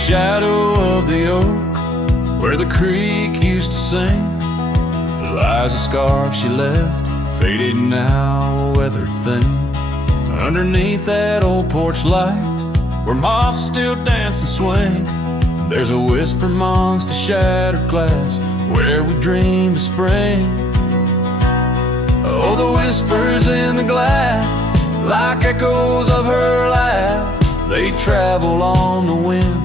shadow of the oak where the creek used to sing lies a scarf she left, faded now, a weathered thing. Underneath that old porch light where moths still dance and swing, there's a whisper amongst the shattered glass where we dreamed of spring. Oh, the whispers in the glass, like echoes of her laugh, they travel on the wind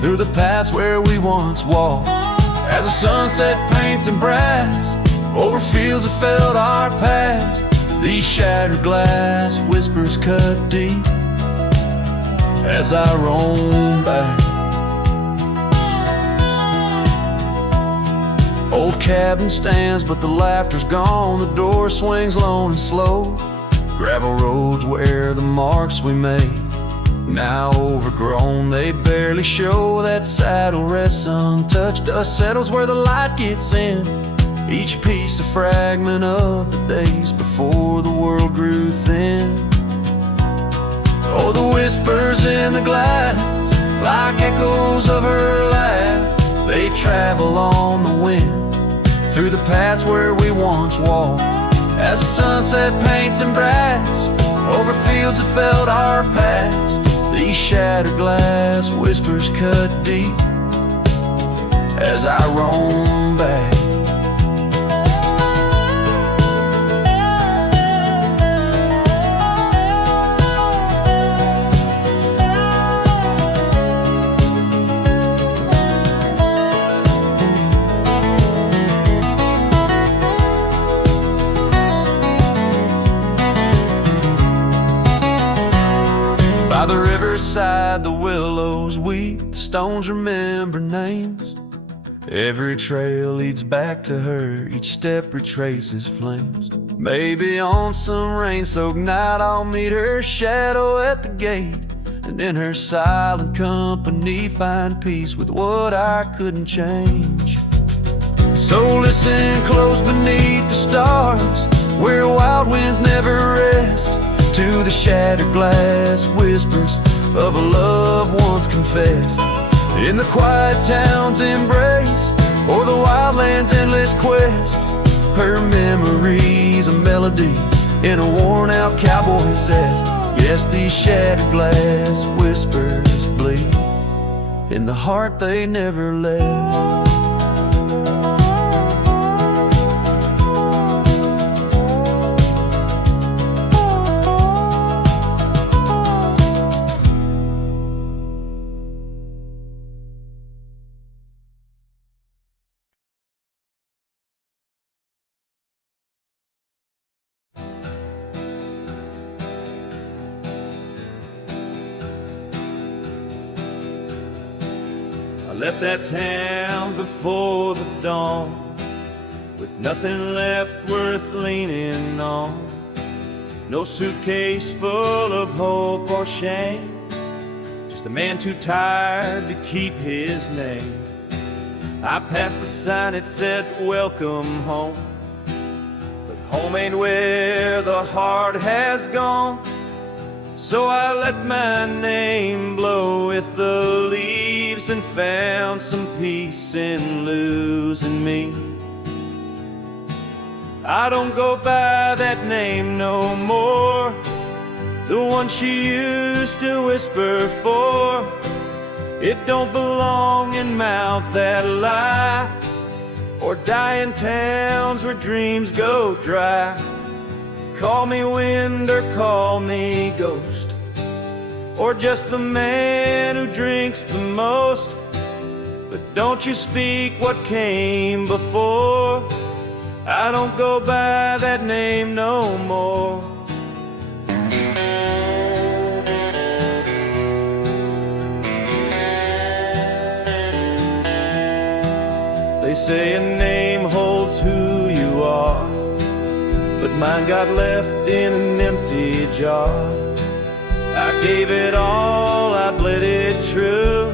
through the paths where we once walked. As the sunset paints in brass over fields that felt our past, these shattered glass whispers cut deep as I roam back. Old cabin stands, but the laughter's gone. The door swings lone and slow. Gravel roads where the marks we made, now overgrown, they barely show. That saddle rests untouched, dust settles where the light gets in. Each piece a fragment of the days before the world grew thin. Oh, the whispers in the glass, like echoes of her laugh, they travel on the wind through the paths where we once walked. As the sunset paints in brass over fields that felt our past, these shattered glass whispers cut deep as I roam back. By the riverside, the willows weep, the stones remember names. Every trail leads back to her, each step retraces flames. Maybe on some rain-soaked night I'll meet her shadow at the gate, and in her silent company find peace with what I couldn't change. So listen close beneath the stars, where wild winds never rest, to the shattered glass whispers of a love once confessed. In the quiet town's embrace, or the wildland's endless quest, her memory's a melody in a worn-out cowboy zest. Yes, these shattered glass whispers bleed in the heart they never left. I left that town before the dawn, with nothing left worth leaning on. No suitcase full of hope or shame, just a man too tired to keep his name. I passed the sign that said welcome home, but home ain't where the heart has gone. So I let my name blow with the leaves and found some peace in losing me. I don't go by that name no more, the one she used to whisper for. It don't belong in mouths that lie, or die in towns where dreams go dry. Call me wind or call me ghost, or just the man who drinks the most. But don't you speak what came before, I don't go by that name no more. They say a name holds who you are, but mine got left in an empty jar. I gave it all, I bled it true,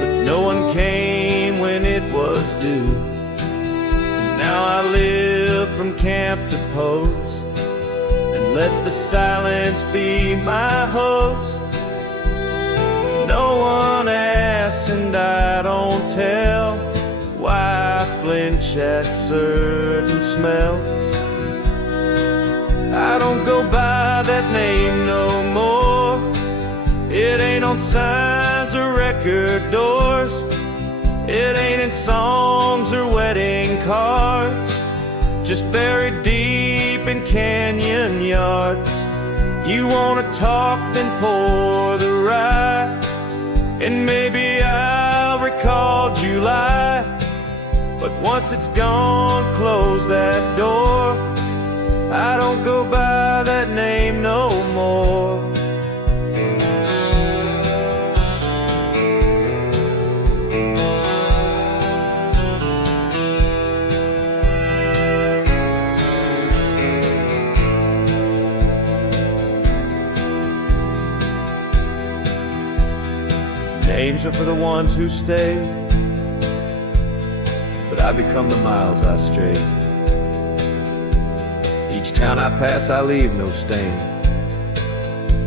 but no one came when it was due. Now I live from camp to post, and let the silence be my host. No one asks and I don't tell why I flinch at certain smells. I don't go by that name no more. It ain't on signs or record doors. It ain't in songs or wedding cards. Just buried deep in canyon yards. You wanna talk, then pour the rye, and maybe I'll recall July. But once it's gone, close that door. I don't go by that name no more. Names are for the ones who stay, but I become the miles I stray. Each town I pass, I leave no stain,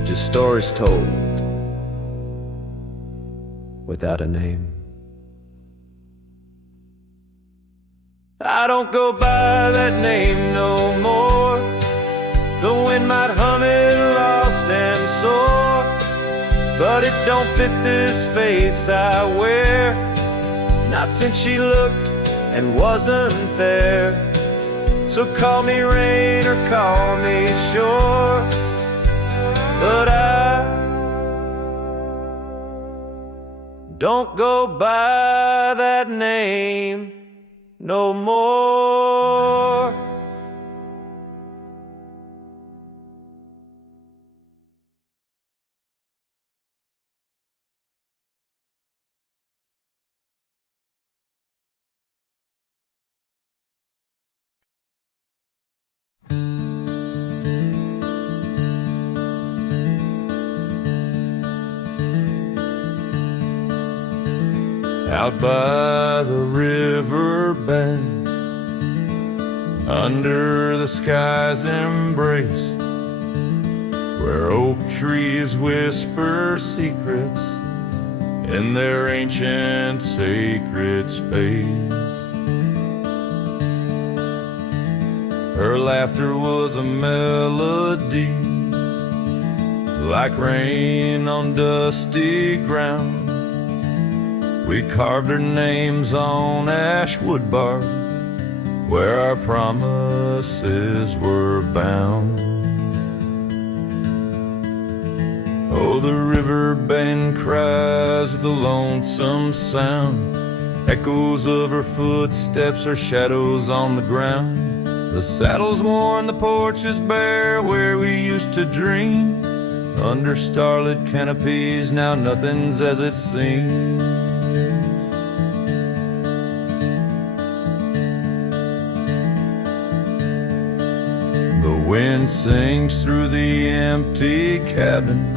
just stories told without a name. I don't go by that name no more. The wind might hum it lost and sore, but it don't fit this face I wear. Not since she looked and wasn't there. So call me rain or call me shore, but I don't go by that name no more. Out by the river bend, under the sky's embrace, where oak trees whisper secrets in their ancient sacred space. Her laughter was a melody, like rain on dusty ground. We carved our names on ash wood bark, where our promises were bound. Oh, the river bend cries with a lonesome sound, echoes of her footsteps are shadows on the ground. The saddle's worn, the porch is bare, where we used to dream. Under starlit canopies, now nothing's as it seems. The wind sings through the empty cabin,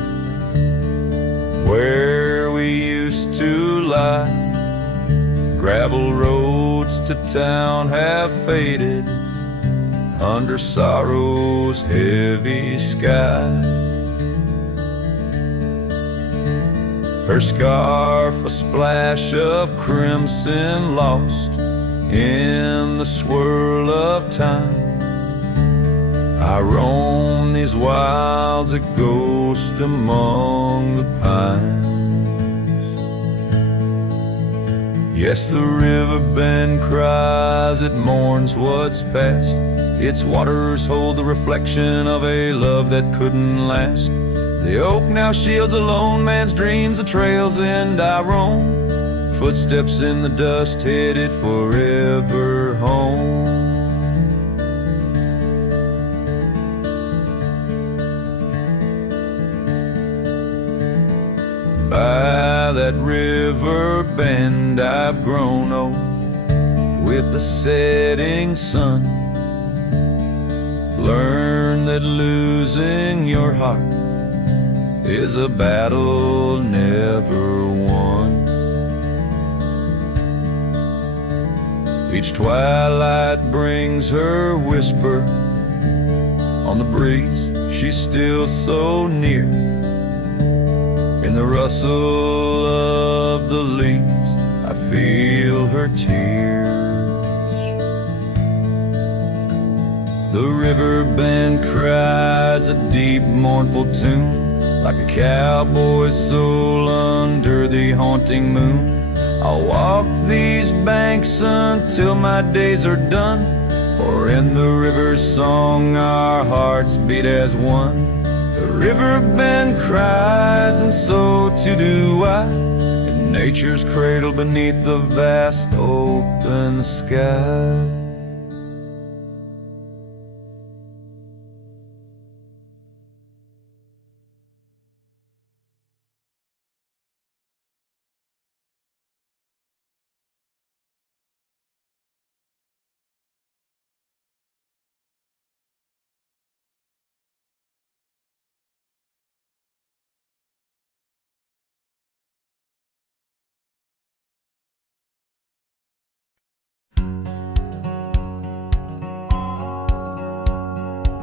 where we used to lie. Gravel roads to town have faded under sorrow's heavy sky. Her scarf a splash of crimson lost in the swirl of time. I roam these wilds a ghost among the pines. Yes, the river bend cries, it mourns what's past. Its waters hold the reflection of a love that couldn't last. The oak now shields a lone man's dreams, the trail's end I roam. Footsteps in the dust headed forever home. By that river bend I've grown old with the setting sun. Learn that losing your heart is a battle never won. Each twilight brings her whisper on the breeze. She's still so near, in the rustle of the leaves, I feel her tears. The river bend cries a deep mournful tune, like a cowboy's soul under the haunting moon. I'll walk these banks until my days are done, for in the river's song our hearts beat as one. The river bend cries, and so too do I, in nature's cradle beneath the vast open sky.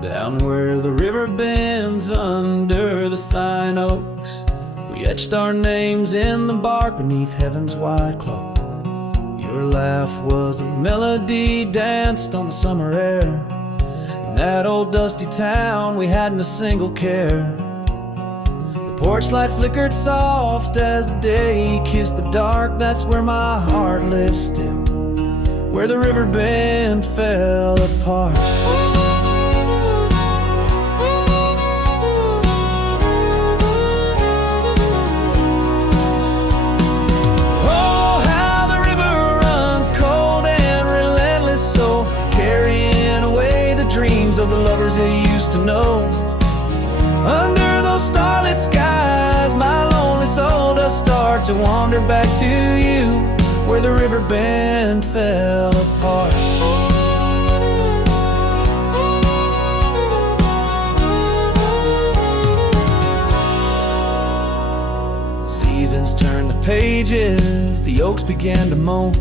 Down where the river bends under the sign oaks, we etched our names in the bark beneath heaven's wide cloak. Your laugh was a melody danced on the summer air. In that old dusty town we hadn't a single care. The porch light flickered soft as the day kissed the dark. That's where my heart lives still, where the river bend fell apart. Of the lovers they used to know. Under those starlit skies, my lonely soul does start to wander back to you, where the river bend fell apart. Seasons turned the pages, the oaks began to moan.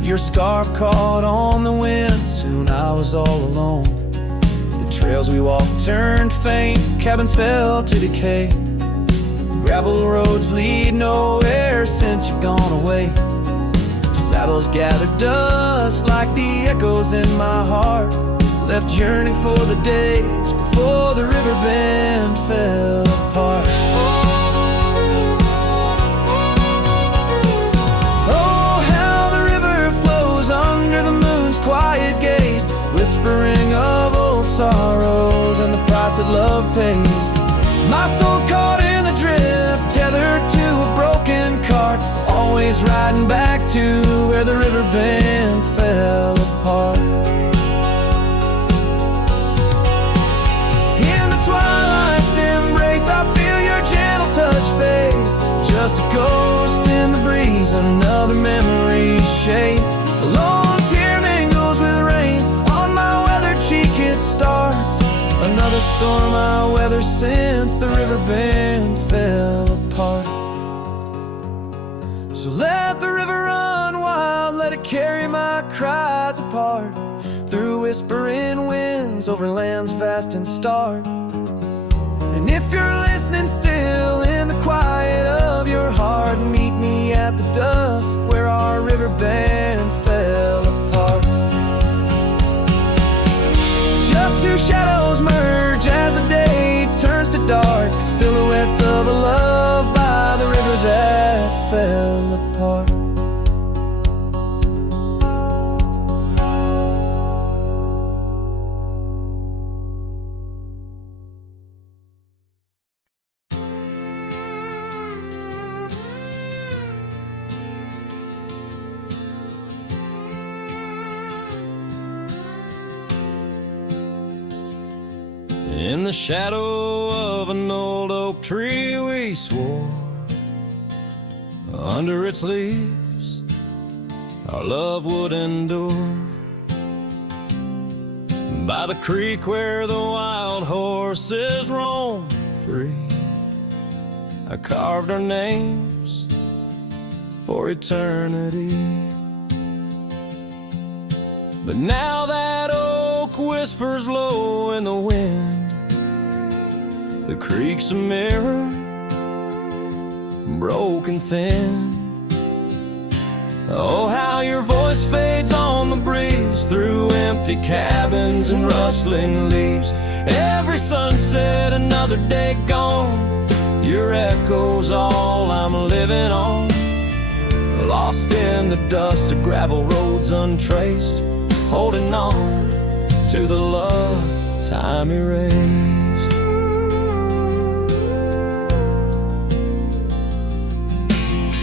Your scarf caught on the wind, soon I was all alone. Trails we walked turned faint, cabins fell to decay. Gravel roads lead nowhere since you've gone away. Saddles gathered dust like the echoes in my heart, left yearning for the days before the river bend fell apart. Oh, how the river flows under the moon's quiet gaze, whispering of old sorrows and the price that love pays. My soul's caught in the drift, tethered to a broken cart, always riding back to where the river bend fell apart. In the twilight's embrace, I feel your gentle touch fade, just a ghost in the breeze, another memory shade. A lone tear mingles with rain, cheek it starts, another storm I weather since the river bend fell apart. So let the river run wild, let it carry my cries apart, through whispering winds, over lands vast and stark. And if you're listening still in the quiet of your heart, meet me at the dusk where our river bend fell apart. Just two shadows merge as the day turns to dark, silhouettes of a love by the river that fell apart. In the shadow of an old oak tree we swore, under its leaves our love would endure. By the creek where the wild horses roam free, I carved our names for eternity. But now that oak whispers low in the wind, the creek's a mirror, broken thin. Oh, how your voice fades on the breeze through empty cabins and rustling leaves. Every sunset, another day gone. Your echo's all I'm living on. Lost in the dust of gravel roads untraced, holding on to the love time erased.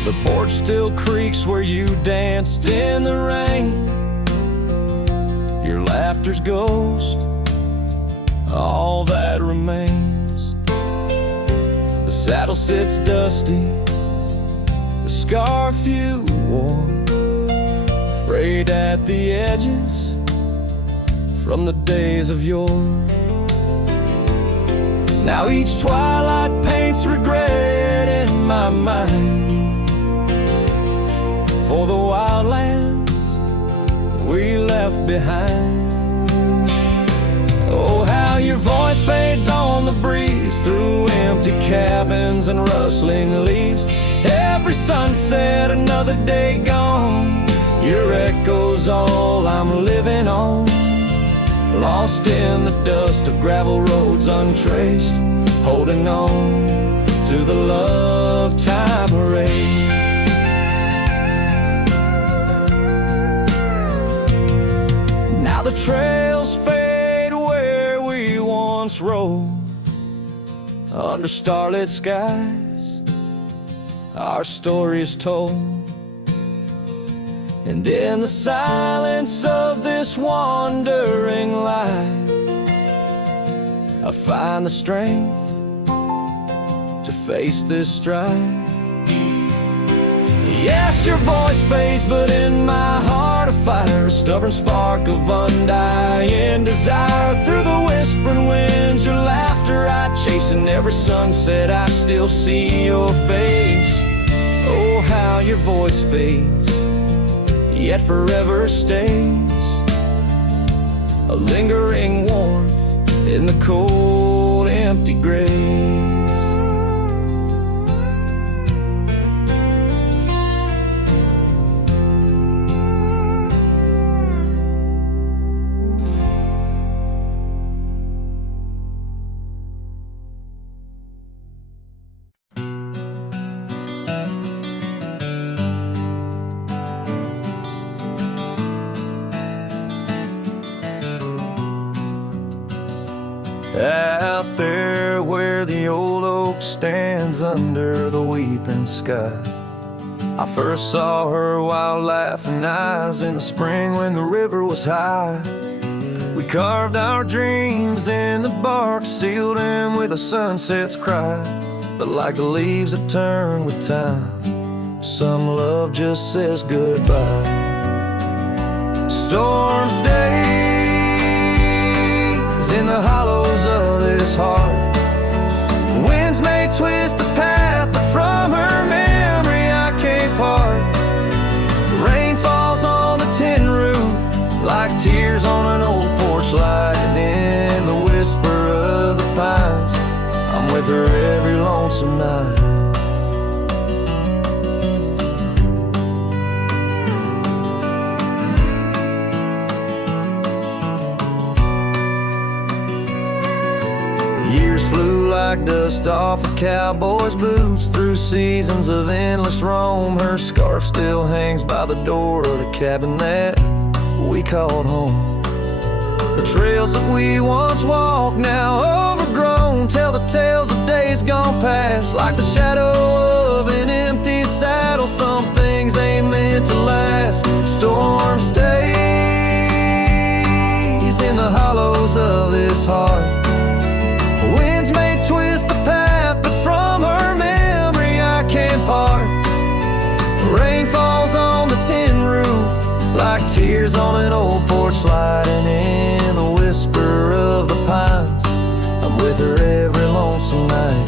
The porch still creaks where you danced in the rain. Your laughter's ghost, all that remains. The saddle sits dusty, the scarf you wore, frayed at the edges from the days of yore. Now each twilight paints regret in my mind for the wildlands we left behind. Oh, how your voice fades on the breeze through empty cabins and rustling leaves. Every sunset, another day gone. Your echo's all I'm living on. Lost in the dust of gravel roads untraced, holding on to the love time erased. Now the trails fade where we once rode. Under starlit skies, our story is told. And in the silence of this wandering life, I find the strength to face this strife. Yes, your voice fades, but in my heart a fire, a stubborn spark of undying desire. Through the whispering winds, your laughter I chase, and every sunset I still see your face. Oh, how your voice fades, yet forever stays, a lingering warmth in the cold, empty graves. Out there where the old oak stands under the weeping sky, I first saw her wild laughing eyes in the spring when the river was high. We carved our dreams in the bark, sealed them with a sunset's cry. But like the leaves that turn with time, some love just says goodbye. Storms days in the hollows of this heart, winds may twist the path, but from her memory I can't part. Rain falls on the tin roof like tears on an old porch light, and in the whisper of the pines I'm with her every lonesome night. Years flew like dust off a cowboy's boots, through seasons of endless roam. Her scarf still hangs by the door of the cabin that we called home. The trails that we once walked, now overgrown, tell the tales of days gone past. Like the shadow of an empty saddle, some things ain't meant to last. Storm stays in the hollows of this heart, winds may twist the path, but from her memory I can't part. Rain falls on the tin roof like tears on an old porch light, and in the whisper of the pines I'm with her every lonesome night.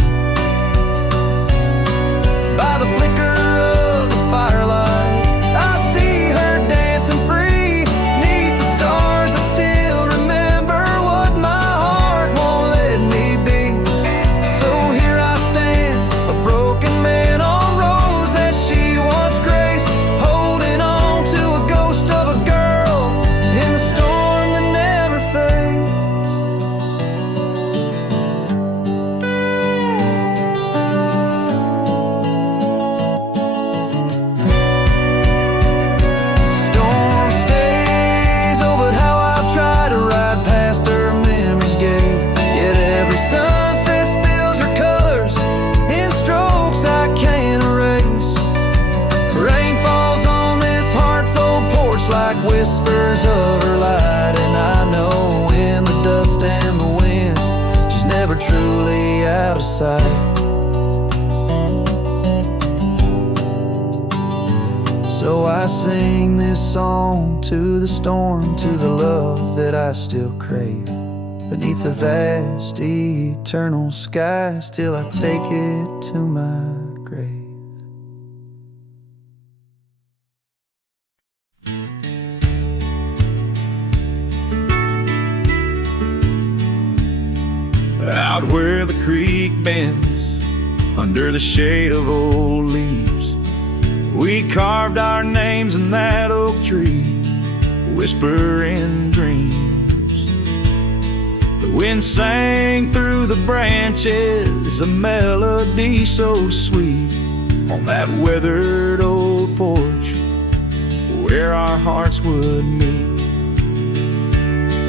By the flicker of the firelight I see her dancing free, 'neath the stars that still remember what my heart won't let me be. So here I stand, a broken man on roads that she once graced, holding on whispers of her light, and I know in the dust and the wind, she's never truly out of sight. So I sing this song to the storm, to the love that I still crave. Beneath the vast eternal sky, still I take it to my grave. Out where the creek bends, under the shade of old leaves, we carved our names in that oak tree, whispering dreams. The wind sang through the branches, a melody so sweet, on that weathered old porch where our hearts would meet.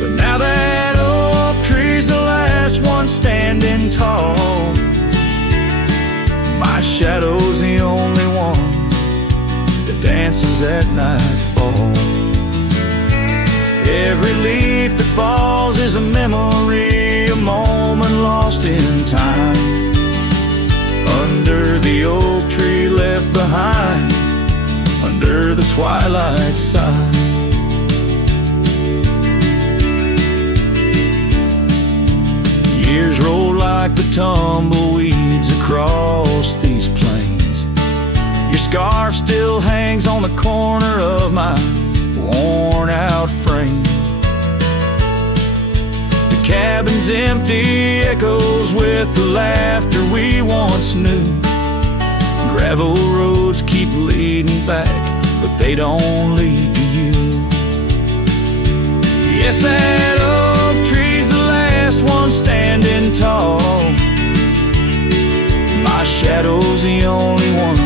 But now that oak tree's the last one standing tall, my shadow's the only one that dances at nightfall. Every leaf that falls is a memory, a moment lost in time, under the oak tree left behind, under the twilight side. Years roll like the tumbleweeds across these plains. Your scarf still hangs on the corner of my worn out frame. The cabin's empty, echoes with the laughter we once knew. Gravel roads keep leading back, but they don't lead to you. Yes, that oak tree's the last one standing tall, my shadow's the only one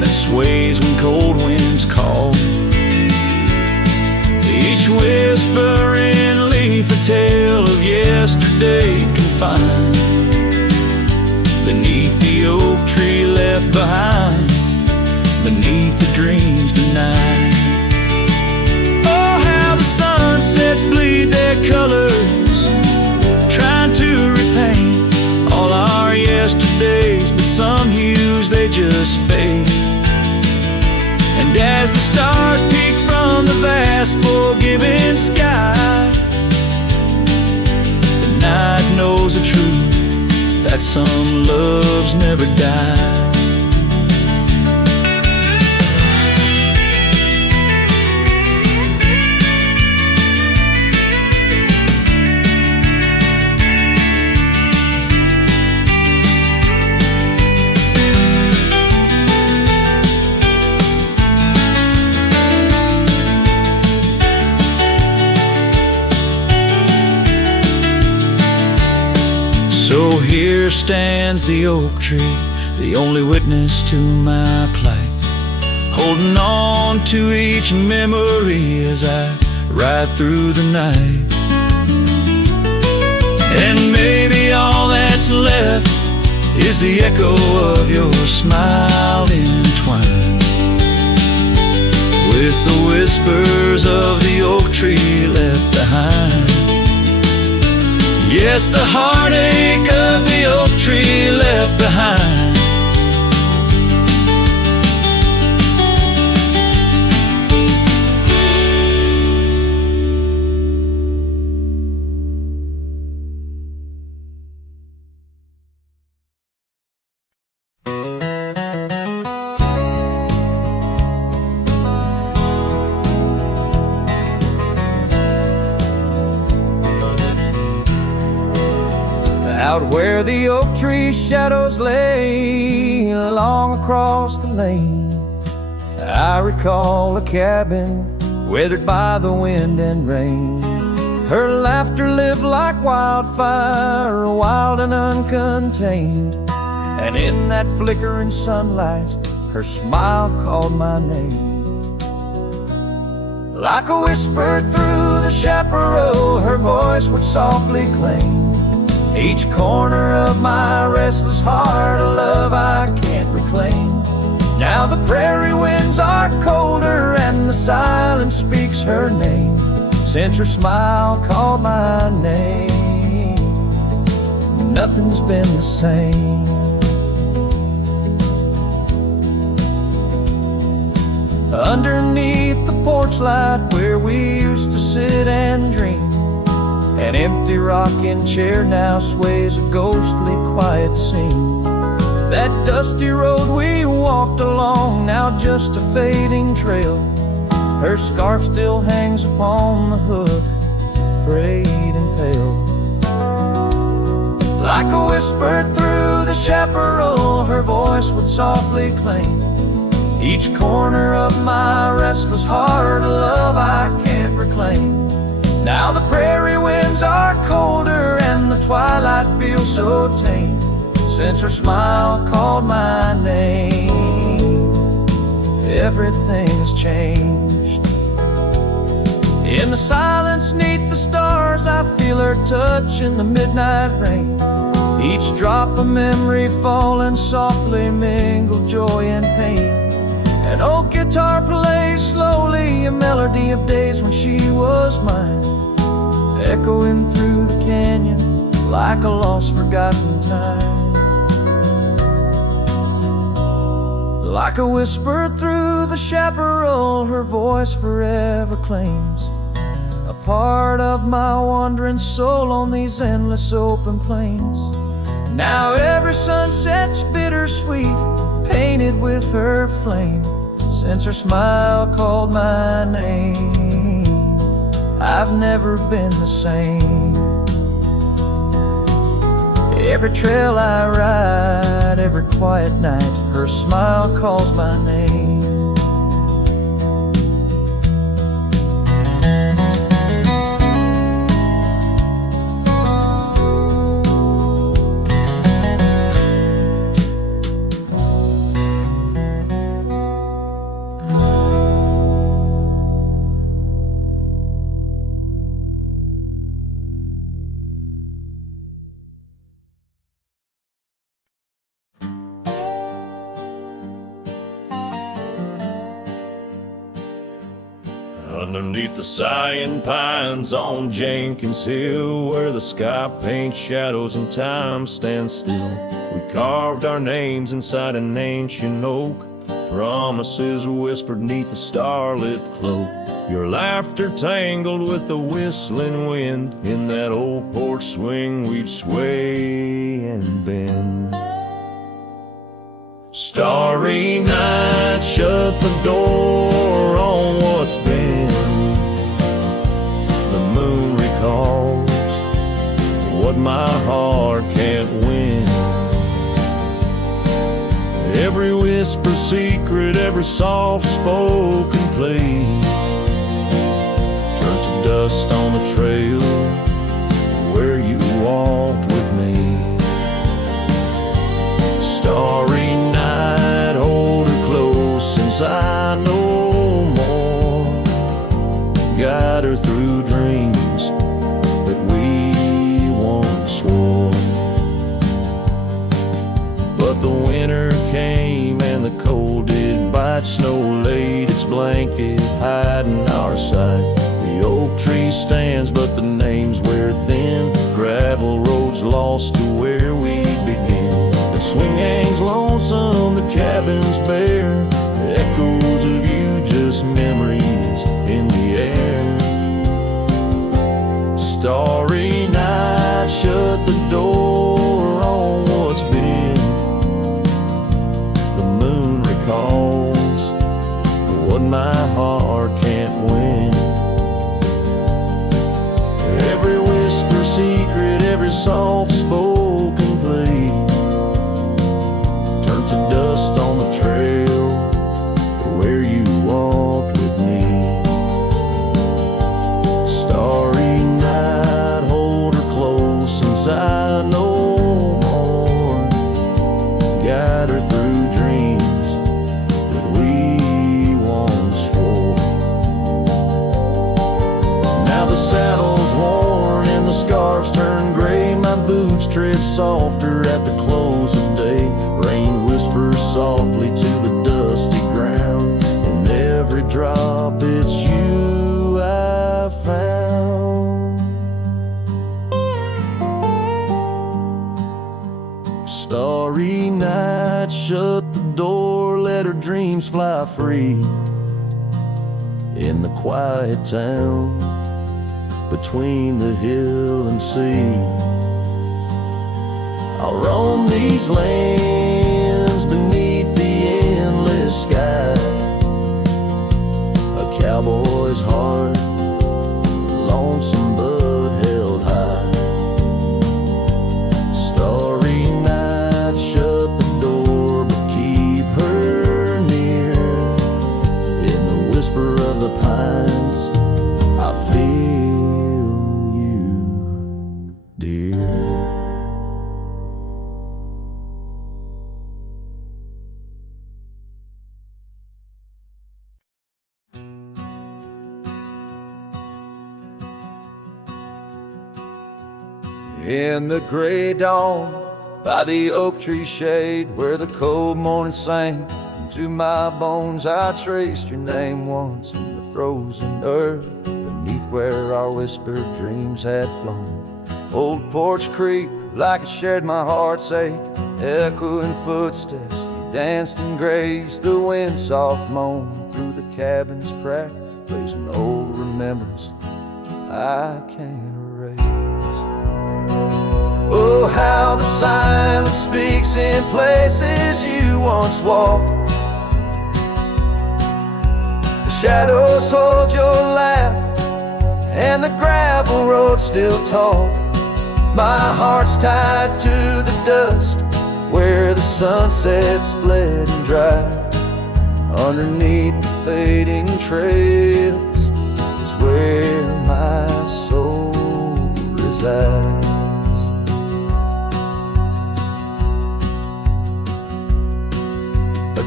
that sways when cold winds call. Each whispering leaf a tale of yesterday confined, beneath the oak tree left behind, beneath the dreams denied. Oh, how the sunsets bleed their colors, trying to repaint all our yesterdays, but some hues they just fade. And as the stars peek from the vast forgiving sky, the night knows the truth, that some loves never die. So here stands the oak tree, the only witness to my plight, holding on to each memory as I ride through the night. And maybe all that's left is the echo of your smile entwined with the whispers of the oak tree left behind. Yes, the heartache of the oak tree left behind. Out where the oak tree shadows lay along across the lane, I recall a cabin weathered by the wind and rain. Her laughter lived like wildfire, wild and uncontained, and in that flickering sunlight, her smile called my name. Like a whisper through the chaparral, her voice would softly claim each corner of my restless heart, a love I can't reclaim. Now Now the prairie winds are colder and the silence speaks her name. Since her smile called my name, nothing's been the same. Underneath the porch light where we used to sit and dream, an empty rocking chair now sways a ghostly quiet scene. That dusty road we walked along, now just a fading trail. Her scarf still hangs upon the hook, frayed and pale. Like a whisper through the chaparral, her voice would softly claim each corner of my restless heart, a love I can't reclaim. Now the prairie winds are colder and the twilight feels so tame. Since her smile called my name, everything's changed. In the silence neath the stars, I feel her touch in the midnight rain. Each drop a memory falling softly, mingled joy and pain. An old guitar plays slowly, a melody of days when she was mine, echoing through the canyon like a lost forgotten time. Like a whisper through the chaparral, her voice forever claims a part of my wandering soul on these endless open plains. Now every sunset's bittersweet, painted with her flame. Since her smile called my name, I've never been the same. Every trail I ride, every quiet night, her smile calls my name. Underneath the sighing pines on Jenkins Hill, where the sky paints shadows and time stands still, we carved our names inside an ancient oak, promises whispered neath the starlit cloak. Your laughter tangled with the whistling wind, in that old porch swing we'd sway and bend. Starry night, shut the door on what's been. The moon recalls what my heart can't win. Every whisper secret, every soft-spoken plea turns to dust on the trail where you walked with me. Starry night, hold her close since I know more. Guide her through dreams that we once swore. But the winter came and the cold did bite. Snow laid its blanket, hiding our sight. The oak tree stands, but the names wear thin. Gravel roads lost to where we begin. The swing hangs lonesome, the cabin's bare. Echoes of you, just memories in the air. Starry night, shut the door on what's been. The moon recalls what my heart can't win. Every whisper secret, every soft-spoken plea turns to dust on the trail where you walked with me. Starry night, hold her close since I know more. Guide her through dreams that we once swore. Now the saddle's worn and the scarves turn gray. My boots tread softer at the close of day. Rain whispers softly to the dust every drop, it's you I found. Starry night, shut the door, let her dreams fly free. In the quiet town, between the hill and sea, I'll roam these lands beneath the endless sky. A cowboy's heart, lonesome but held high. Starry night, shut the door, but keep her near. In the whisper of the pines, I feel you, dear. In the gray dawn, by the oak tree shade, where the cold morning sank into my bones, I traced your name once in the frozen earth, beneath where our whispered dreams had flown. Old Porch Creek, like it shared my heart's ache, echoing footsteps, you danced and grazed. The wind soft moan through the cabin's crack, plays an old remembrance I can't erase. Oh, how the silence speaks in places you once walked. The shadows hold your laugh, and the gravel road still talk. My heart's tied to the dust, where the sunset split and dried. Underneath the fading trails is where my soul resides.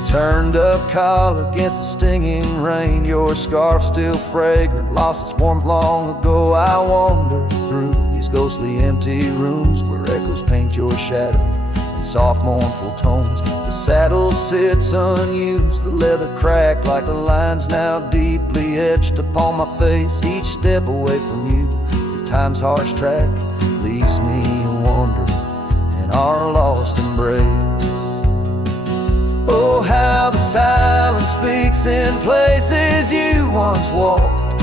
Turned up collar against the stinging rain, your scarf still fragrant, lost its warmth long ago. I wander through these ghostly empty rooms where echoes paint your shadow in soft mournful tones. The saddle sits unused, the leather cracked like the lines now deeply etched upon my face. Each step away from you, time's harsh track leaves me wandering in our lost embrace. Oh, how the silence speaks in places you once walked.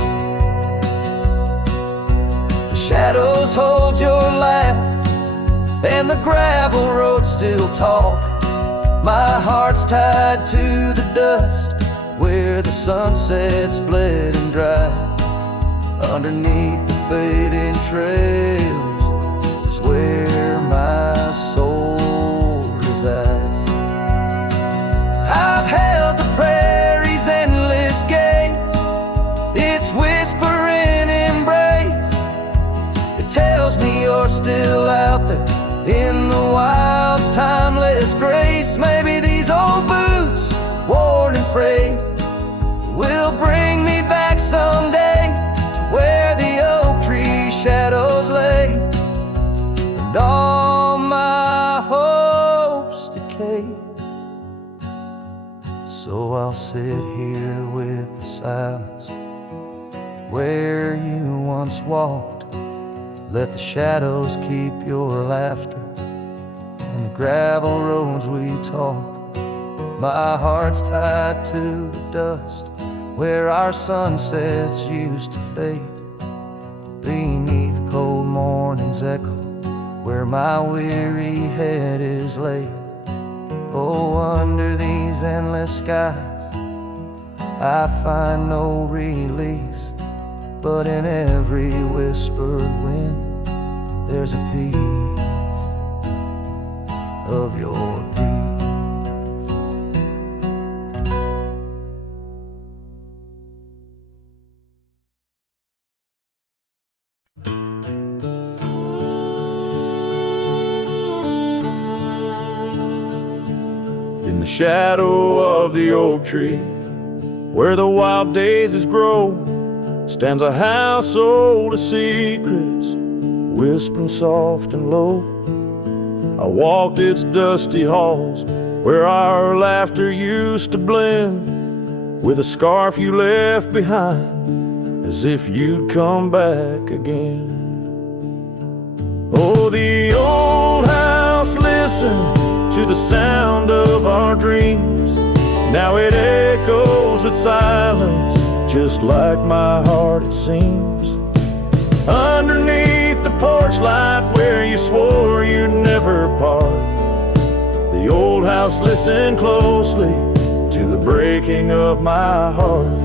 The shadows hold your laugh, and the gravel road still talk. My heart's tied to the dust, where the sunset split and dried. Underneath the fading trails is where my soul resides. I've held the prairie's endless gaze, its whispering embrace. It tells me you're still out there in the wild's timeless grace. Maybe these old boots, worn and frayed, will bring me back someday to where the oak tree shadows lay, and all my hopes decay. So I'll sit here with the silence where you once walked. Let the shadows keep your laughter and the gravel roads we talk. My heart's tied to the dust, where our sunsets used to fade. Beneath cold morning's echo, where my weary head is laid. Oh, under these endless skies, I find no release, but in every whispered wind, there's a piece of your peace. In the shadow of the oak tree, where the wild daisies grow, stands a house old of secrets, whispering soft and low. I walked its dusty halls, where our laughter used to blend with a scarf you left behind, as if you'd come back again. Oh, the old house listened to the sound of our dreams. Now it echoes with silence, just like my heart it seems. Underneath the porch light where you swore you'd never part, the old house listened closely to the breaking of my heart.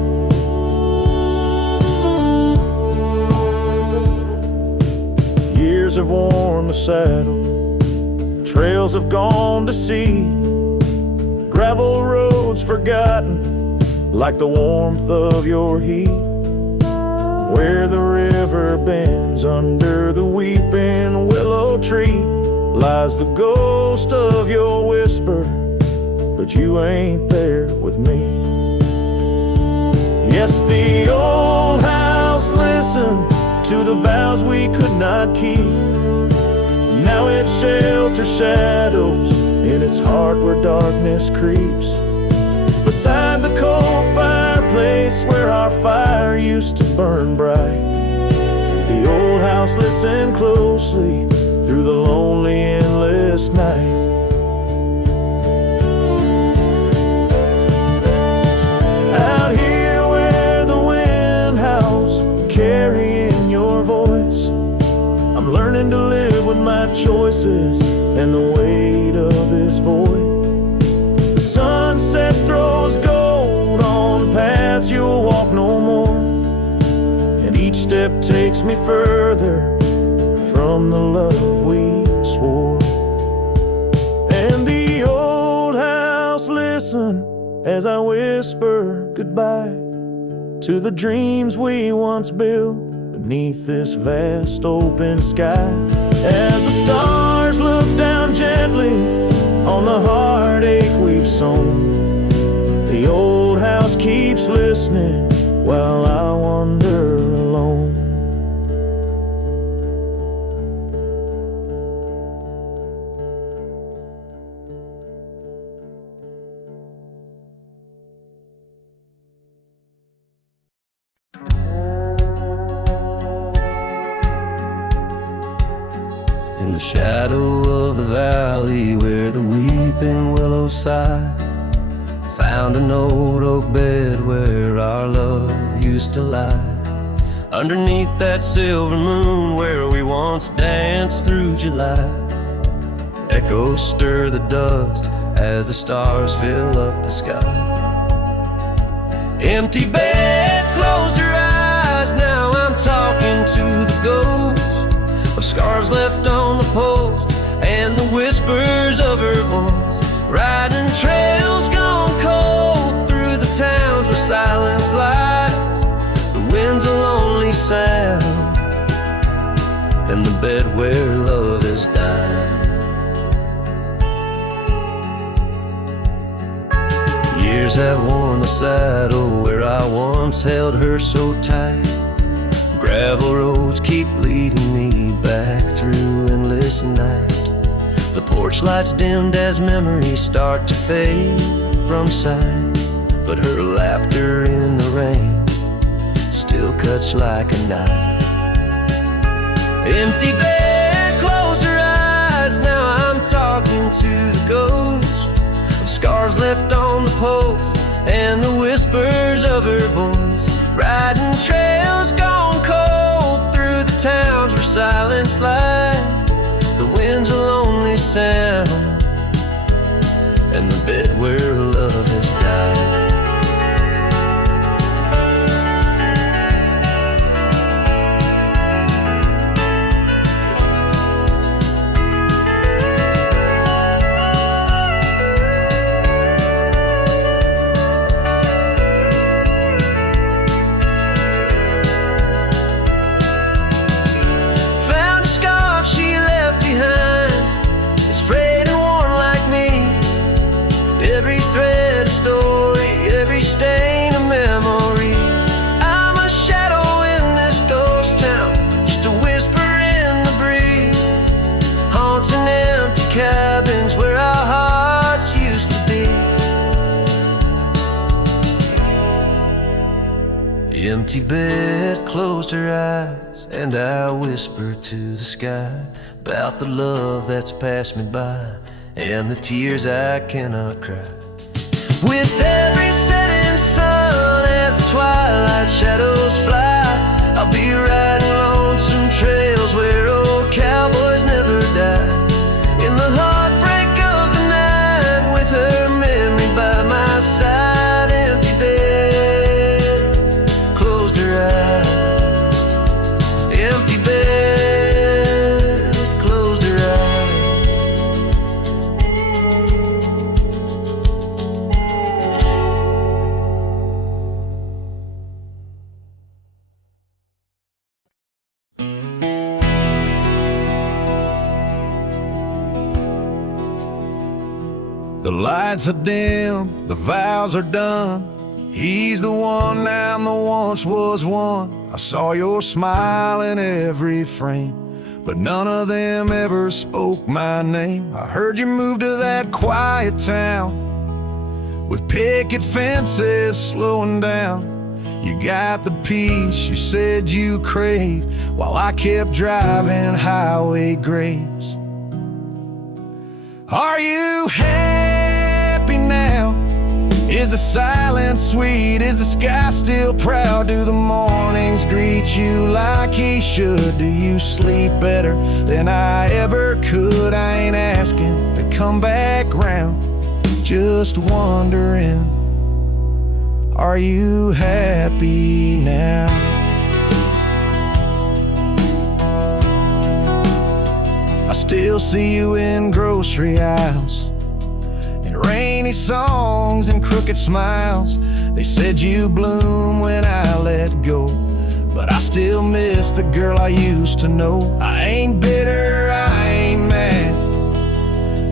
Years have worn the saddle, trails have gone to seed, gravel roads forgotten like the warmth of your heat. Where the river bends under the weeping willow tree lies the ghost of your whisper, but you ain't there with me. Yes, the old house listened to the vows we could not keep. Now it shelters shadows in its heart where darkness creeps. Beside the cold fireplace where our fire used to burn bright, the old house listened closely through the lonely endless night. Out here where the wind howls, carrying your voice, I'm learning to live with my choices and the weight of this void. The sunset throws gold on paths you'll walk no more, and each step takes me further from the love we swore. And the old house listen as I whisper goodbye to the dreams we once built beneath this vast open sky. As the stars look down gently on the heartache we've sown, the old house keeps listening while I wander alone. In the shadow of the valley where the weeping willows sigh, found an old oak bed where our love used to lie. Underneath that silver moon where we once danced through July, echoes stir the dust as the stars fill up the sky. Empty bed, closed her eyes, now I'm talking to the ghost of scarves left on the post and the whispers of her voice. Riding trails gone cold through the towns where silence lies. The wind's a lonely sound and the bed where love has died. Years have worn the saddle where I once held her so tight. Gravel roads keep leading me back through endless night. The porch lights dimmed as memories start to fade from sight, but her laughter in the rain still cuts like a knife. Empty bed, closed her eyes, now I'm talking to the ghost of scars left on the post and the whispers of her voice. Riding trails gone cold through the towns where silence lies. The wind's a lonely sound and the bed where love has died. empty bed closed her eyes, and I whispered to the sky about the love that's passed me by and the tears I cannot cry. With every setting sun as the twilight shadows fly, I'll be riding lonesome trails where old cowboys never die. In the heartbreak of the night, with her memory by my side, empty bed closed her eyes. Empty bed closed her eyes. The lights are dim, the vows are done. He's the one now, the once was one. I saw your smile in every frame, but none of them ever spoke my name. I heard you moved to that quiet town with picket fences slowing down. You got the peace you said you craved, while I kept driving highway graves. Are you happy now? Is the silence sweet? Is the sky still proud? Do the mornings greet you like he should? Do you sleep better than I ever could? I ain't asking to come back round, just wondering, are you happy now? I still see you in grocery aisles, in rainy songs and crooked smiles. They said you bloom when I let go, but I still miss the girl I used to know. I ain't bitter, I ain't mad,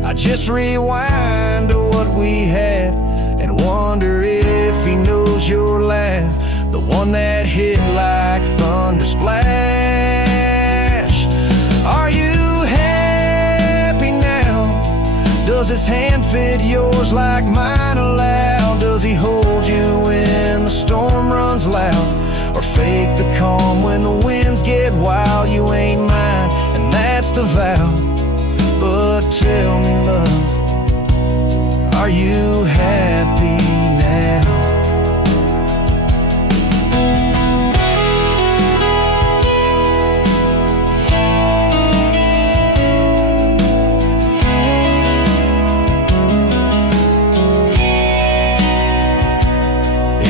I just rewind to what we had and wonder if he knows your laugh, the one that hit like thunder splash. Are you happy now? Does his hand fit yours like mine allow? Does he hold you when the storm runs loud, or fake the calm when the winds get wild? You ain't mine, and that's the vow. But tell me, love, are you happy now?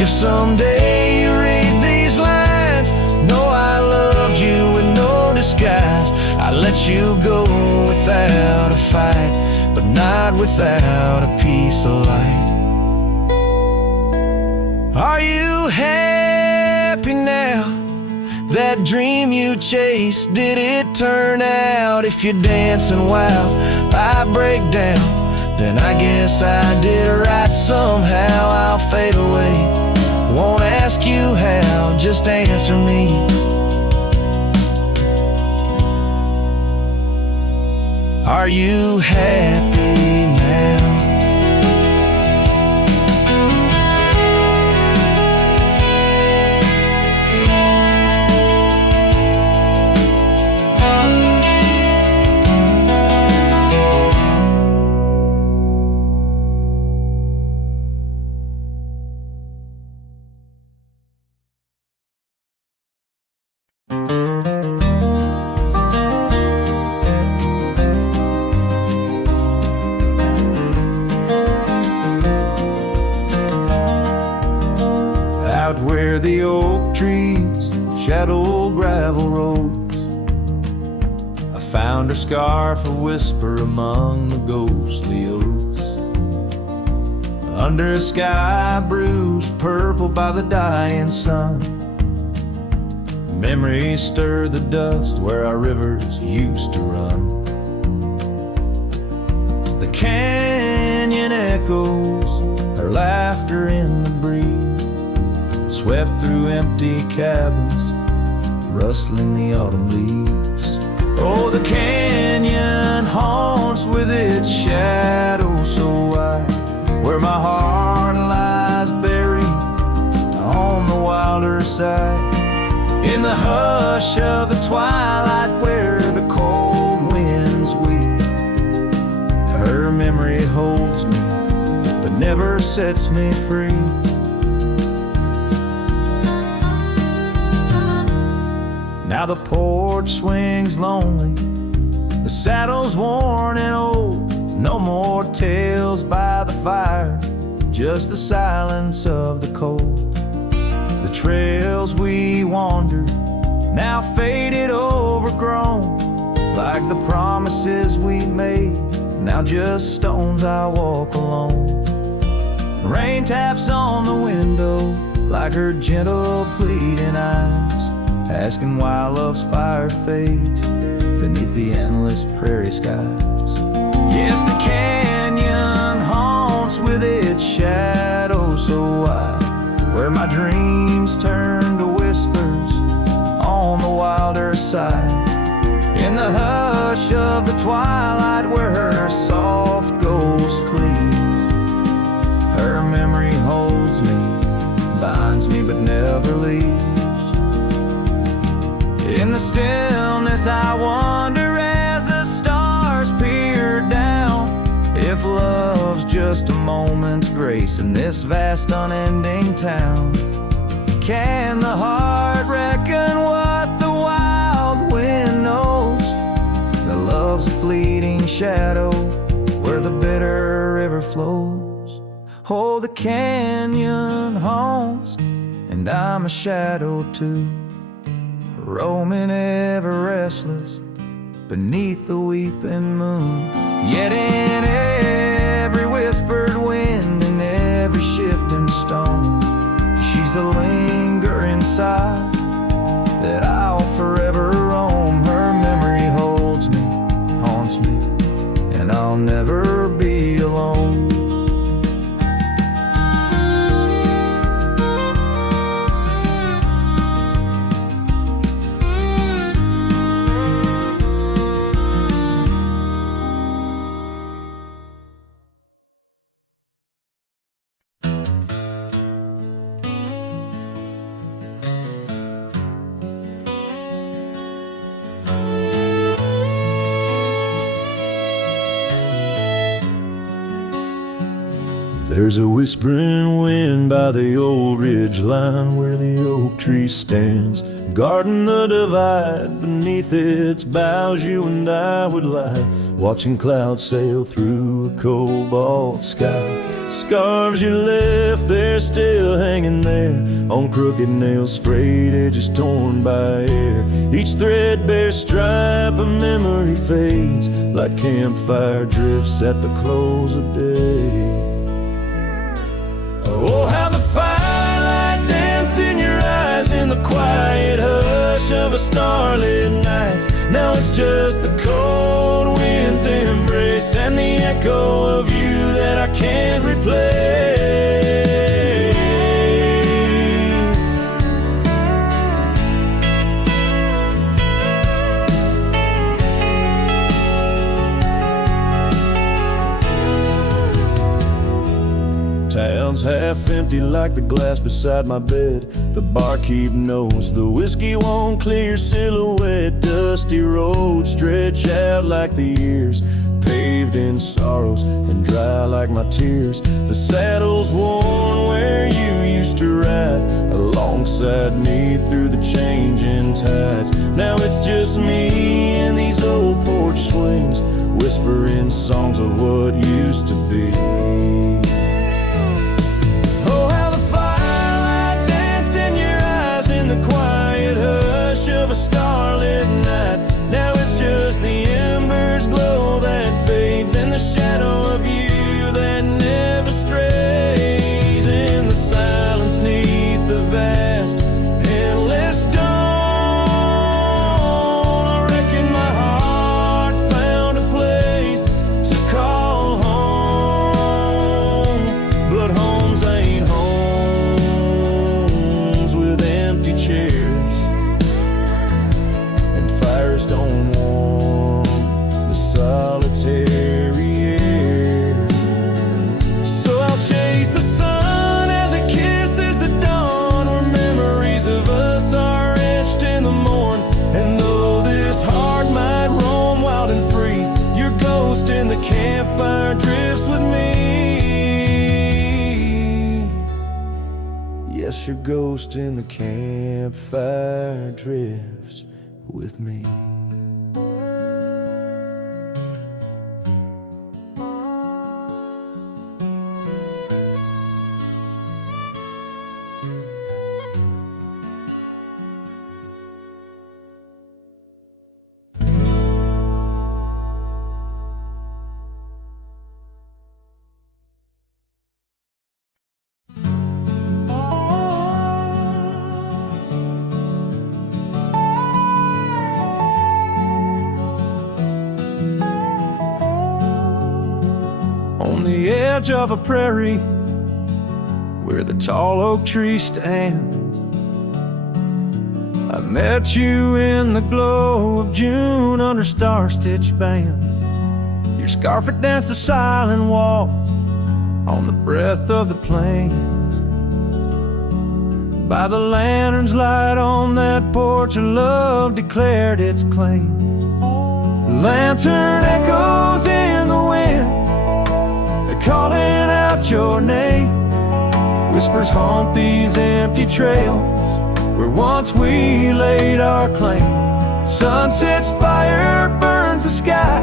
If someday you read these lines, know I loved you with no disguise. I let you go without a fight, but not without a piece of light. Are you happy now? That dream you chased, did it turn out? If you're dancing wild, I break down, then I guess I did right somehow. I'll fade away, won't ask you how, just answer me. Are you happy now? Where the oak trees shadow gravel roads, I found her scarf a whisper among the ghostly oaks. Under a sky bruised purple by the dying sun, memories stir the dust where our rivers used to run. The canyon echoes, their laughter in the breeze, swept through empty cabins, rustling the autumn leaves. Oh, the canyon haunts with its shadow so wide, where my heart lies buried on the wilder riverside. In the hush of the twilight where the cold winds weep, her memory holds me but never sets me free. Now the porch swings lonely, the saddle's worn and old. No more tales by the fire, just the silence of the cold. The trails we wandered, now faded, overgrown, like the promises we made, now just stones I walk alone. Rain taps on the window like her gentle pleading eyes, asking why love's fire fades beneath the endless prairie skies. Yes, the canyon haunts with its shadow so wide, where my dreams turn to whispers on the wilder side. In the hush of the twilight where her soft ghost cleaves, her memory holds me, binds me but never leaves. In the stillness I wonder as the stars peer down, if love's just a moment's grace in this vast unending town. Can the heart reckon what the wild wind knows? That love's a fleeting shadow where the bitter river flows. Oh, the canyon haunts, and I'm a shadow too, roaming ever restless beneath the weeping moon. Yet in every whispered wind and every shifting stone, she's the lingering sigh that I'll forever roam. Her memory holds me, haunts me, and I'll never be alone. There's a whispering wind by the old ridge line where the oak tree stands, guarding the divide. Beneath its boughs you and I would lie, watching clouds sail through a cobalt sky. Scarves you left there still hanging there on crooked nails, frayed edges torn by air. Each threadbare stripe of memory fades like campfire drifts at the close of day. Oh, how the firelight danced in your eyes in the quiet hush of a starlit night. Now it's just the cold wind's embrace and the echo of you that I can't replace. Town's half empty like the glass beside my bed. The barkeep knows the whiskey won't clear silhouette. Dusty roads stretch out like the years, paved in sorrows and dry like my tears. The saddle's worn where you used to ride alongside me through the changing tides. Now it's just me and these old porch swings, whispering songs of what used to be. The quiet hush of a starlit night. Now it's just the embers glow that fades and the shadow of you that never strays. In the silence neath the vast endless dawn, I reckon my heart found a place to call home. But homes ain't homes with empty chairs, and fires don't warm the solitary air. your ghost in the campfire drifts with me. On the edge of a prairie where the tall oak tree stands, I met you in the glow of June under star-stitched bands. Your scarf had danced a silent waltz on the breath of the plains. By the lantern's light on that porch, your love declared its claims. The lantern echoes in the wind, calling out your name. Whispers haunt these empty trails where once we laid our claim. Sunset's fire burns the sky,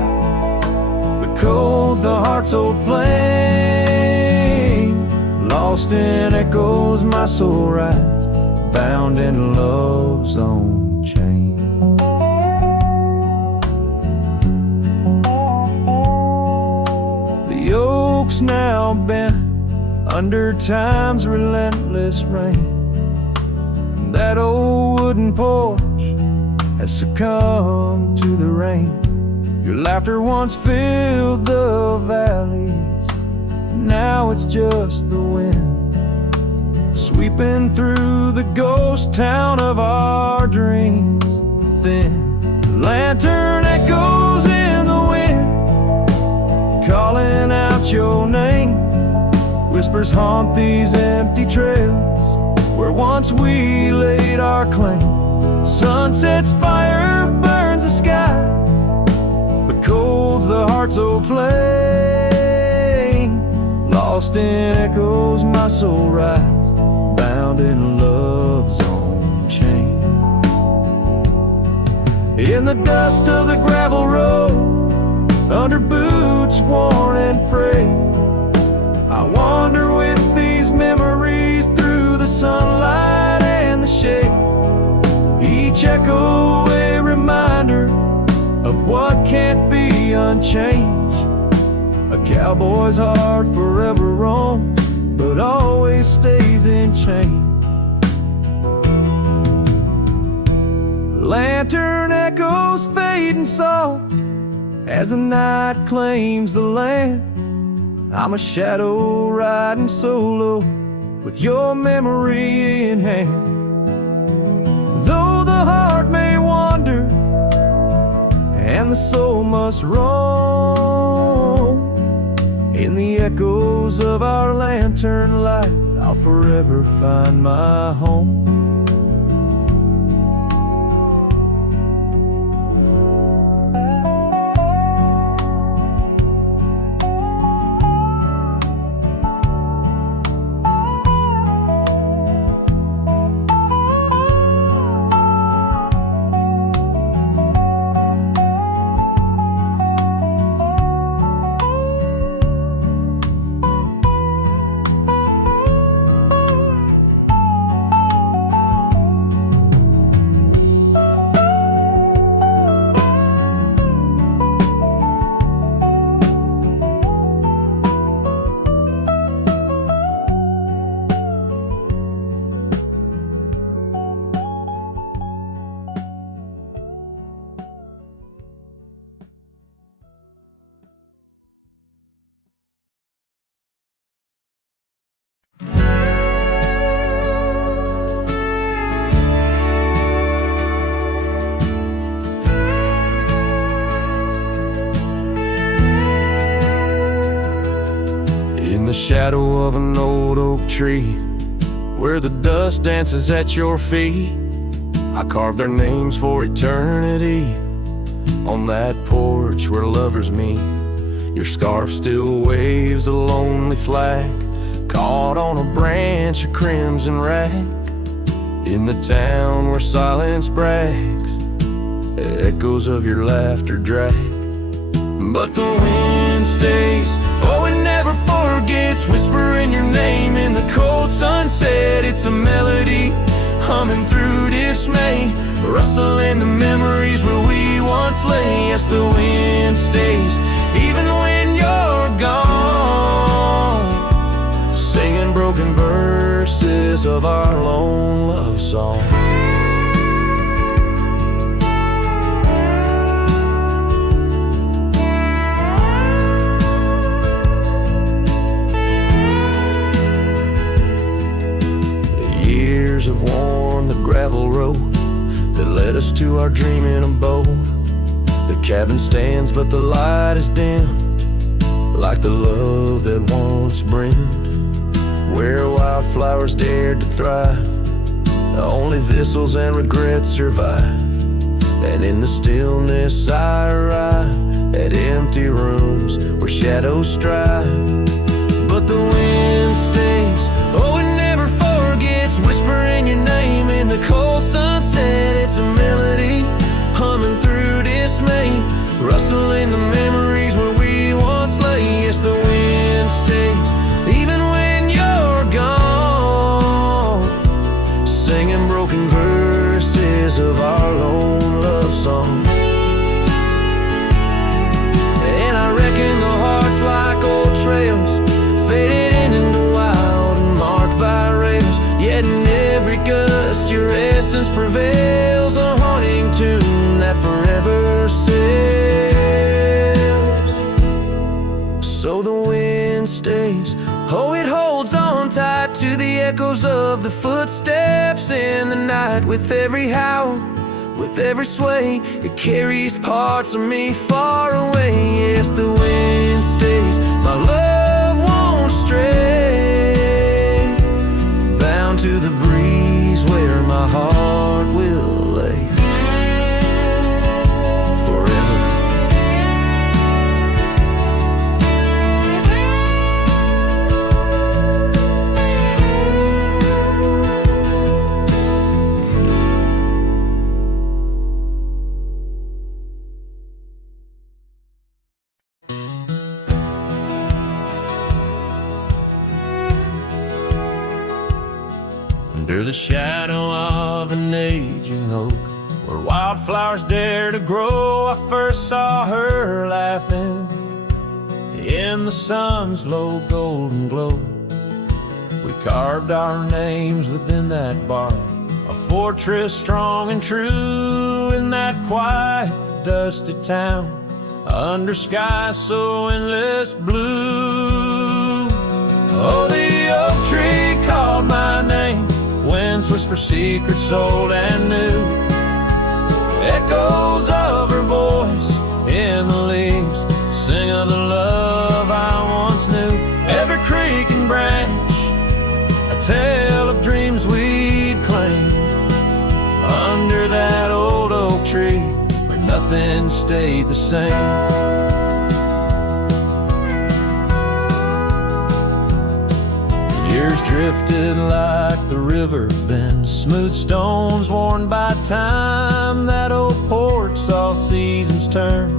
but cold the heart's old flame. Lost in echoes my soul rides, bound in love's own chain. The oak's now bent under time's relentless rain. That old wooden porch has succumbed to the rain. Your laughter once filled the valleys, now it's just the wind sweeping through the ghost town of our dreams. Thin lantern echoes in the wind, calling out your name. Whispers haunt these empty trails where once we laid our claim. Sunset's fire burns the sky, but cold's the heart's old flame. Lost in echoes my soul rides, bound in love's own chain. In the dust of the gravel road, under boots worn and frayed, I wander with these memories through the sunlight and the shade. Each echo a reminder of what can't be unchanged. A cowboy's heart forever roams, but always stays in chains. Lantern echoes fading soft as the night claims the land. I'm a shadow riding solo with your memory in hand. Though the heart may wander and the soul must roam, in the echoes of our lantern light, I'll forever find my home. Shadow of an old oak tree where the dust dances at your feet, I carved their names for eternity on that porch where lovers meet. Your scarf still waves a lonely flag, caught on a branch of crimson rag, in the town where silence brags, echoes of your laughter drag. But the wind stays, oh it never forgets, whispering your name in the cold sunset. It's a melody, humming through dismay, rustling the memories where we once lay. Yes, the wind stays, even when you're gone, singing broken verses of our lone love song. Have worn the gravel road that led us to our dreaming abode. The cabin stands but the light is dim, like the love that once brimmed, where wildflowers dared to thrive. Only thistles and regrets survive, and in the stillness I arrive at empty rooms where shadows strive. But the wind stays, oh it never forgets, whispering your name in the cold sunset. It's a melody, humming through dismay, rustling the memories where we once lay. Yes, the wind stays, even when you're gone, singing broken verses of our lone love song. And I reckon the heart's like old trails, faded into wild and marked by rails. Yet in every gust your essence prevails, a haunting tune that forever sails. So the wind stays, oh it holds on tight to the echoes of the footsteps in the night. With every howl, with every sway, it carries parts of me far away. Yes, the wind stays, my love won't stray, bound to the breeze where my heart will lay forever. Under the shadow of an aging oak, where wildflowers dare to grow, I first saw her laughing in the sun's low golden glow. We carved our names within that bark, a fortress strong and true in that quiet, dusty town, under skies so endless blue. Oh, the oak tree called my name, winds whisper secrets old and new, echoes of her voice in the leaves sing of the love I once knew. Every creek and branch, a tale of dreams we'd claim, under that old oak tree where nothing stayed the same. Years drifted like the river bends, smooth stones worn by time. That old porch saw seasons turn,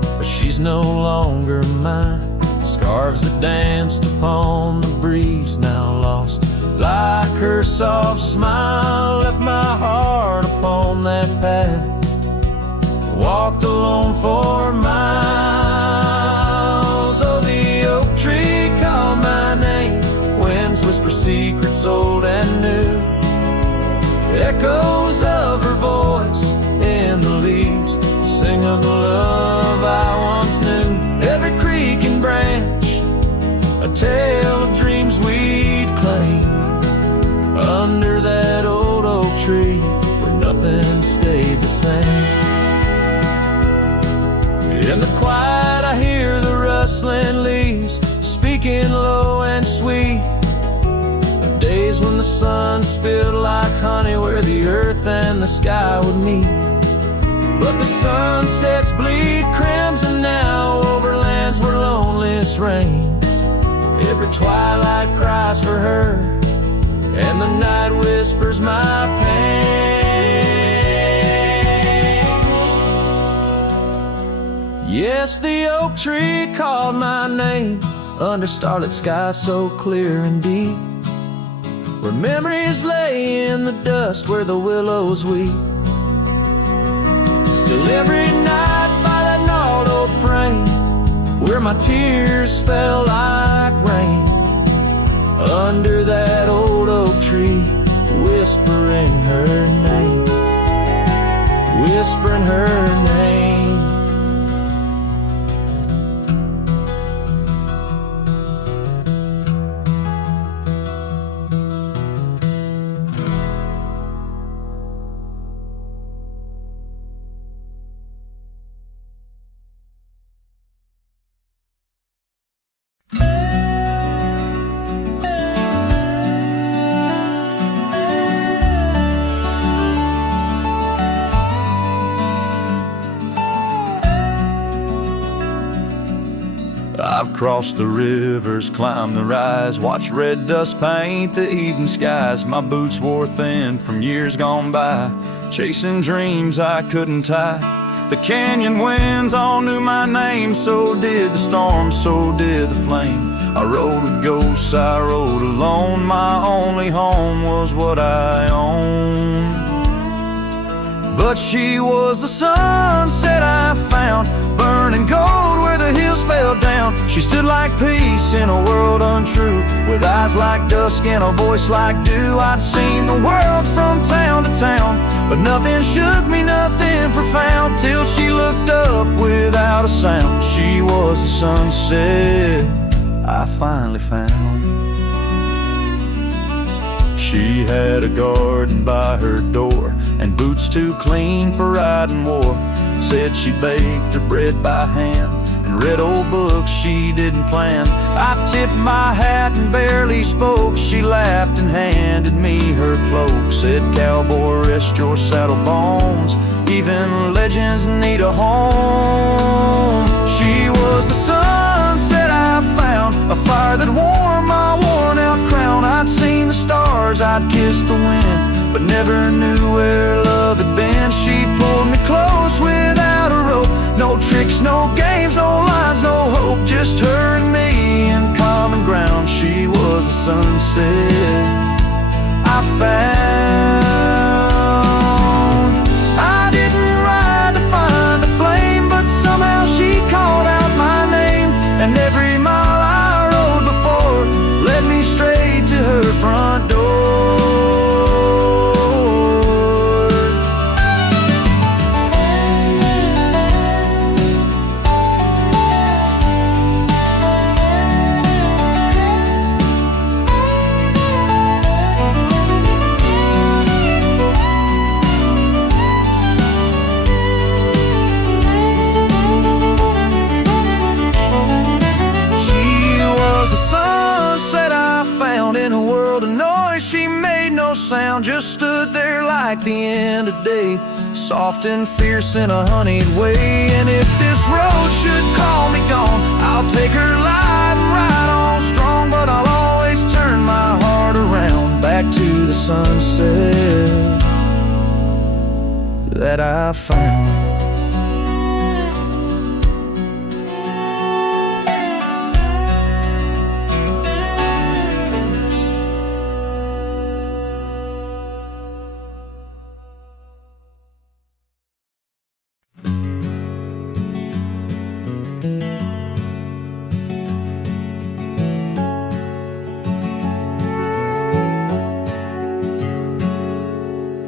but she's no longer mine. Scarves that danced upon the breeze now lost, like her soft smile left my heart upon that path. Walked alone for miles. Oh, the oak tree called my name, winds whisper secrets old and new, echoes of her voice in the leaves sing of the love I once knew. Every creek and branch, a tale of dreams we'd claim, under that old oak tree where nothing stayed the same. In the quiet I hear the rustling leaves speaking low and sweet, days when the sun spilled like honey where the earth and the sky would meet. But the sunsets bleed crimson now over lands where loneliness reigns. It Every twilight cries for her, and the night whispers my pain. Yes, the oak tree called my name under starlit skies so clear and deep, where memories lay in the dust where the willows weep. Still every night by that gnarled old frame, where my tears fell like rain, under that old oak tree, whispering her name, whispering her name. I've crossed the rivers, climbed the rise, watched red dust paint the evening skies. My boots wore thin from years gone by, chasing dreams I couldn't tie. The canyon winds all knew my name, so did the storm, so did the flame. I rode with ghosts, I rode alone, my only home was what I owned. But she was the sunset I found, burning gold where the hills fell down. She stood like peace in a world untrue, with eyes like dusk and a voice like dew. I'd seen the world from town to town, but nothing shook me, nothing profound, till she looked up without a sound. She was the sunset I finally found. She had a garden by her door, and boots too clean for riding war. Said she baked her bread by hand, and read old books she didn't plan. I tipped my hat and barely spoke. She laughed and handed me her cloak. Said, cowboy, rest your saddle bones, even legends need a home. She was the sunset I found, a fire that warmed my worn out crown. I'd seen the stars, I'd kissed the wind, but never knew where love had been. She pulled me close without a rope, no tricks, no games, no lines, no hope, just her and me in common ground. She was the sunset I found. I didn't ride to find a flame, but somehow she called out my name, and every mile I rode before led me straight to her front door. She made no sound, just stood there like the end of day, soft and fierce in a honeyed way. And if this road should call me gone, I'll take her light and ride on strong, but I'll always turn my heart around back to the sunset that I found.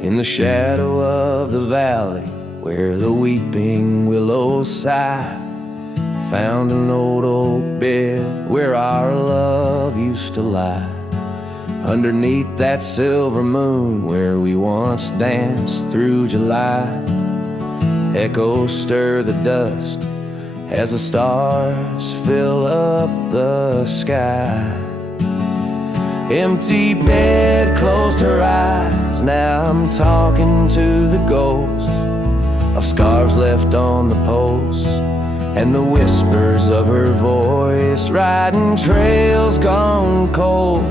In the shadow of the valley, where the weeping willows sigh, found an old oak bed where our love used to lie. Underneath that silver moon where we once danced through July, echoes stir the dust as the stars fill up the sky. Empty bed closed her eyes, now I'm talking to the ghost of scarves left on the post, and the whispers of her voice, riding trails gone cold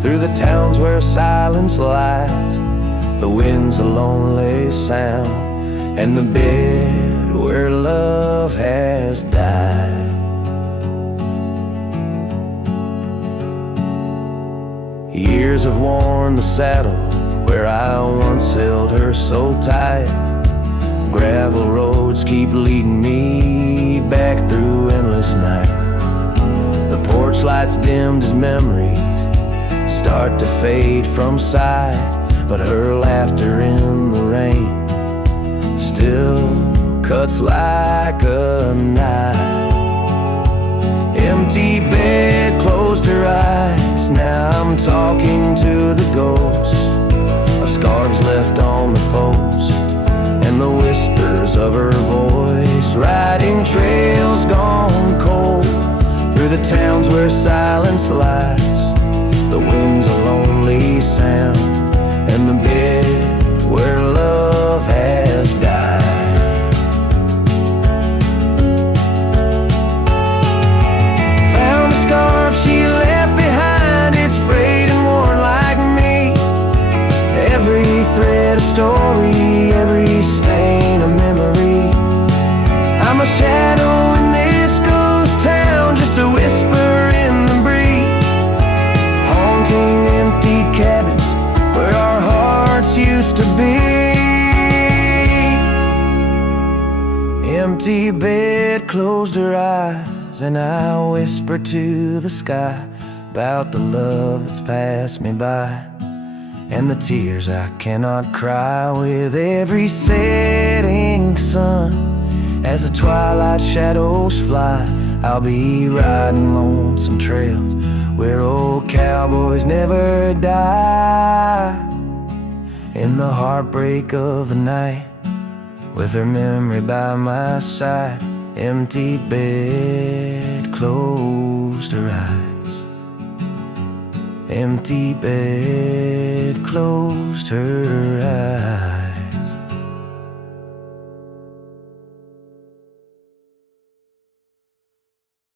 through the towns where silence lies. The wind's a lonely sound, and the bed where love has died. Years have worn the saddle where I once held her so tight. Gravel roads keep leading me back through endless night. The porch lights dimmed as memories start to fade from sight, but her laughter in the rain still cuts like a knife. Empty bed closed her eyes, now I'm talking to the ghosts of scarves left on the post, and the whispers of her voice, riding trails gone cold through the towns where silence lies. The wind's a lonely sound, and the bed where love has died. Found a scarf she left behind, it's frayed and worn like me. Every thread a story, every stain a memory. I'm a shadow in this ghost town, just a whisper in the breeze, haunting empty cabins where our hearts used to be. Empty bed closed her eyes, and I whisper to the sky about the love that's passed me by, and the tears I cannot cry. With every setting sun, as the twilight shadows fly, I'll be riding lonesome trails where old cowboys never die. In the heartbreak of the night, with her memory by my side, empty bed closed her eyes. Empty bed closed her eyes.